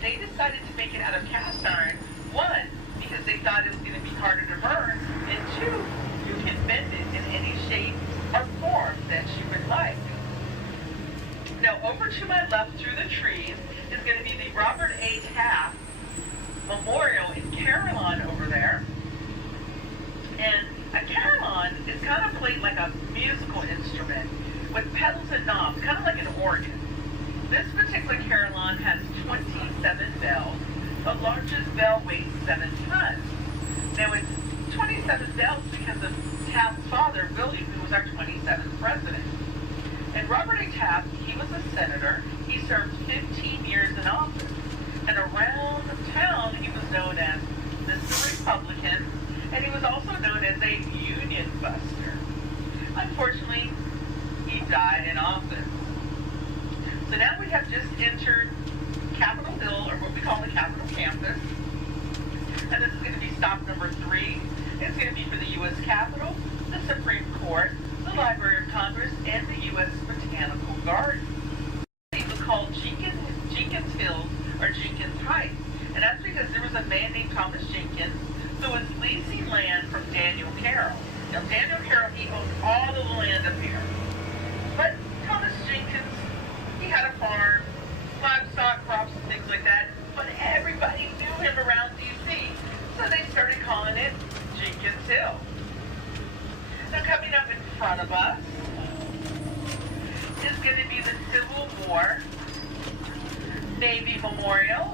They decided to make it out of cast iron. One, because they thought it was going to be harder to burn, and two, you can bend it in any shape or form that you would like. Now, over to my left through the trees is going to be the Robert A. Taft Memorial Carillon over there. And a carillon is kind of played like a musical instrument with pedals and knobs, kind of like an organ. This particular carillon has 27 bells. The largest bell weighs 7 tons. Now it's 27 bells because of Taft's father, William, who was our 27th president. And Robert A. Taft, he was a senator. He served 15 years in office. And around town, he was known as Mr. Republican, and he was also known as a union buster. Unfortunately, he died in office. So now we have just entered Capitol Hill, or what we call the Capitol campus. And this is going to be stop number 3. It's going to be for the U.S. Capitol, the Supreme Court, the Library of Congress, and the U.S. Botanical Garden. It was called Jenkins Hill, or Jenkins Heights. And that's because there was a man named Thomas Jenkins who was leasing land from Daniel Carroll. Now, Daniel Carroll, he owned all the land up here. But Thomas Jenkins, he had a farm, livestock, crops, and things like that. But everybody knew him around D.C., so they started calling it Jenkins Hill. Now, coming up in front of us is going to be the Civil War Navy Memorial.